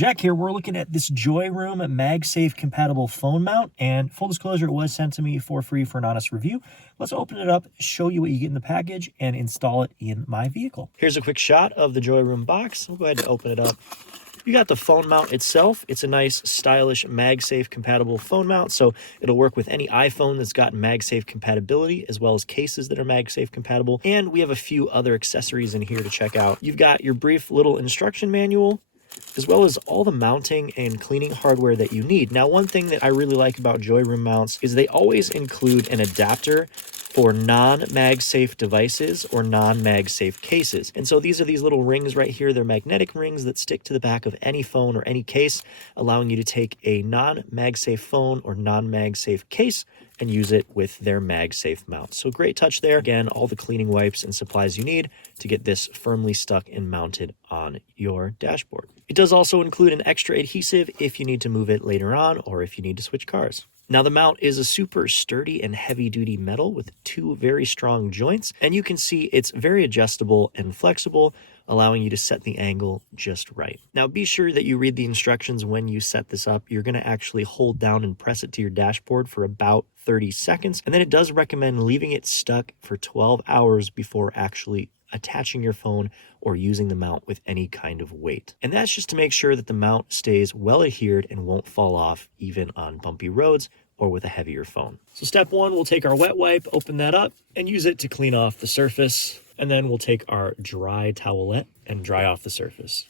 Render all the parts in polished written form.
Jack here. We're looking at this JoyRoom MagSafe compatible phone mount, and full disclosure, it was sent to me for free for an honest review. Let's open it up, show you what you get in the package, and install it in my vehicle. Here's a quick shot of the JoyRoom box. We'll go ahead and open it up. You got the phone mount itself. It's a nice, stylish, MagSafe compatible phone mount, so it'll work with any iPhone that's got MagSafe compatibility, as well as cases that are MagSafe compatible. And we have a few other accessories in here to check out. You've got your brief little instruction manual, as well as all the mounting and cleaning hardware that you need. Now, one thing that I really like about JoyRoom mounts is they always include an adapter for non-MagSafe devices or non-MagSafe cases. And so these are these little rings right here. They're magnetic rings that stick to the back of any phone or any case, allowing you to take a non-MagSafe phone or non-MagSafe case and use it with their MagSafe mount. So great touch there. Again, all the cleaning wipes and supplies you need to get this firmly stuck and mounted on your dashboard. It does also include an extra adhesive if you need to move it later on or if you need to switch cars. Now, the mount is a super sturdy and heavy-duty metal with two very strong joints, and you can see it's very adjustable and flexible, allowing you to set the angle just right. Now, be sure that you read the instructions when you set this up. You're going to actually hold down and press it to your dashboard for about 30 seconds, and then it does recommend leaving it stuck for 12 hours before actually attaching your phone or using the mount with any kind of weight. And that's just to make sure that the mount stays well adhered and won't fall off even on bumpy roads or with a heavier phone. So step one, we'll take our wet wipe, open that up, and use it to clean off the surface. And then we'll take our dry towelette and dry off the surface.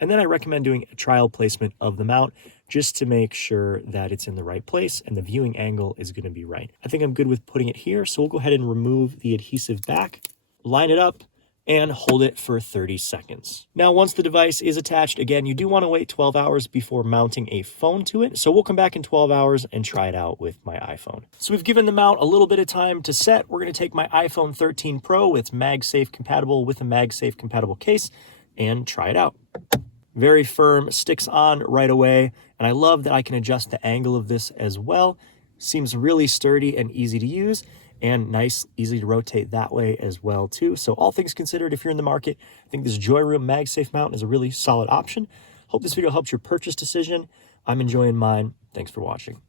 And then I recommend doing a trial placement of the mount just to make sure that it's in the right place and the viewing angle is going to be right. I think I'm good with putting it here, so we'll go ahead and remove the adhesive back, line it up, and hold it for 30 seconds. Now, once the device is attached, again, you do want to wait 12 hours before mounting a phone to it. So we'll come back in 12 hours and try it out with my iPhone. So we've given the mount a little bit of time to set. We're going to take my iPhone 13 Pro. It's MagSafe compatible with a MagSafe compatible case and try it out. Very firm, sticks on right away. And I love that I can adjust the angle of this as well. Seems really sturdy and easy to use. And nice, easy to rotate that way as well too. So all things considered, if you're in the market, I think this JoyRoom MagSafe mount is a really solid option. Hope this video helps your purchase decision. I'm enjoying mine. Thanks for watching.